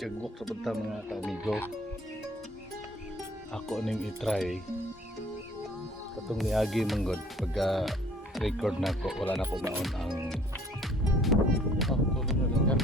Tiagok sa punta mga kaamigo. Ako ning i-try katong niagi manggod pagka record na ko, wala na ko maon ang tulong na lang yan.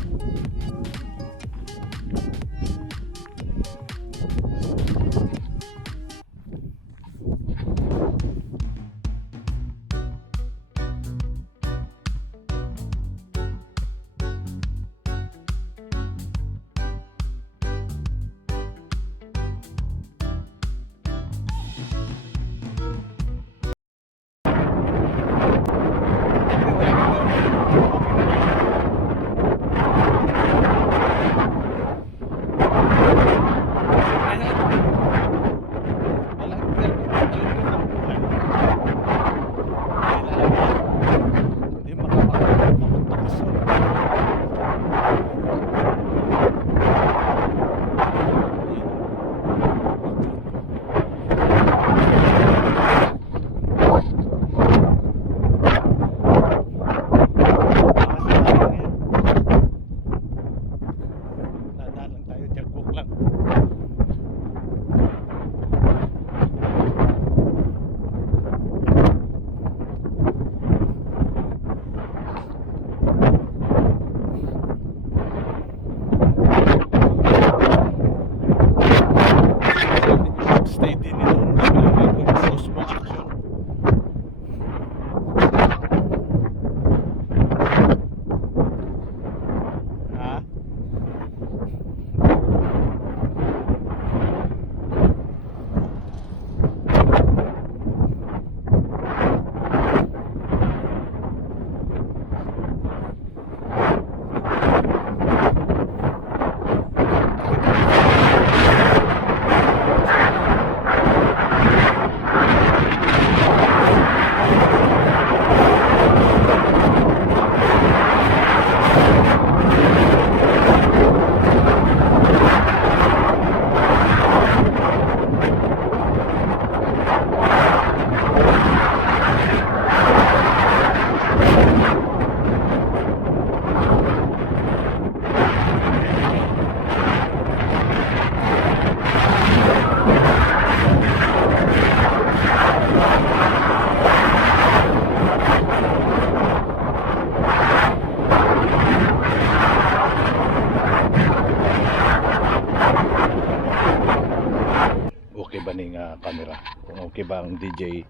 Camera, kung okay ba ang DJI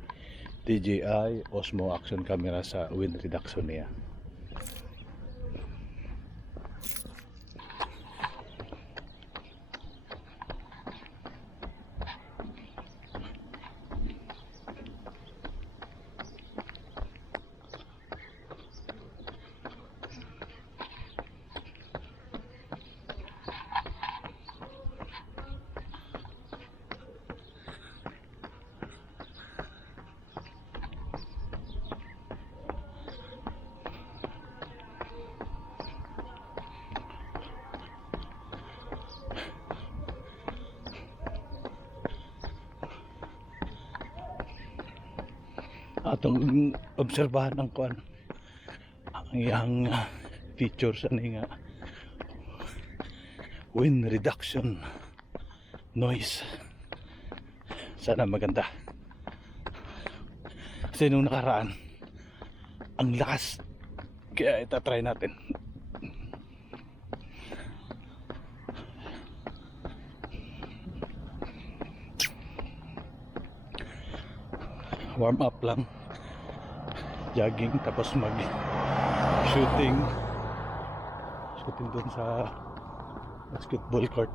Osmo action camera sa wind reduction niya. Atong obserbahan ng kuan ang iyang features ani nga wind reduction noise. Sana maganda kasi nung nakaraan ang lakas, kaya itatry natin. Warm up lang, jogging, tapos mag shooting dun sa basketball court.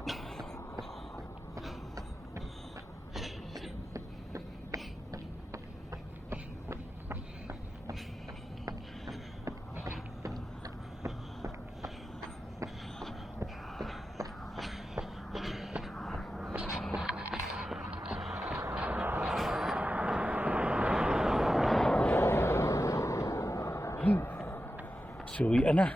Suwian na.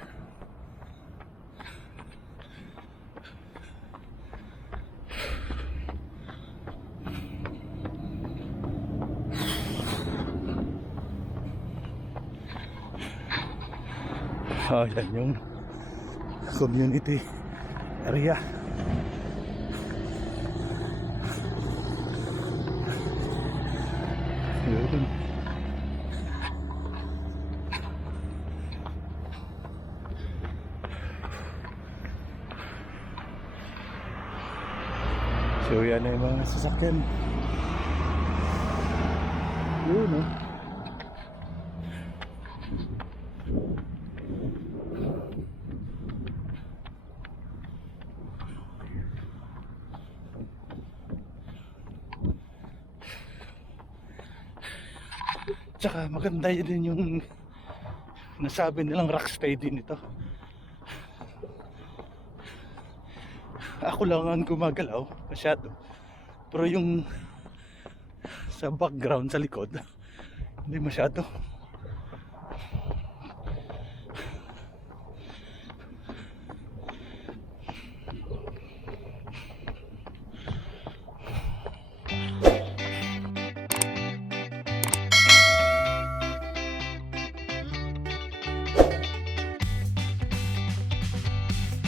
Yan yung community area. Yun. So yan na yung mga sasakyan. Yun, no? Tsaka maganda yun din yung nasabi nilang rock steady nito. Ako lang ang gumagalaw masyado, pero yung sa background sa likod hindi masyado.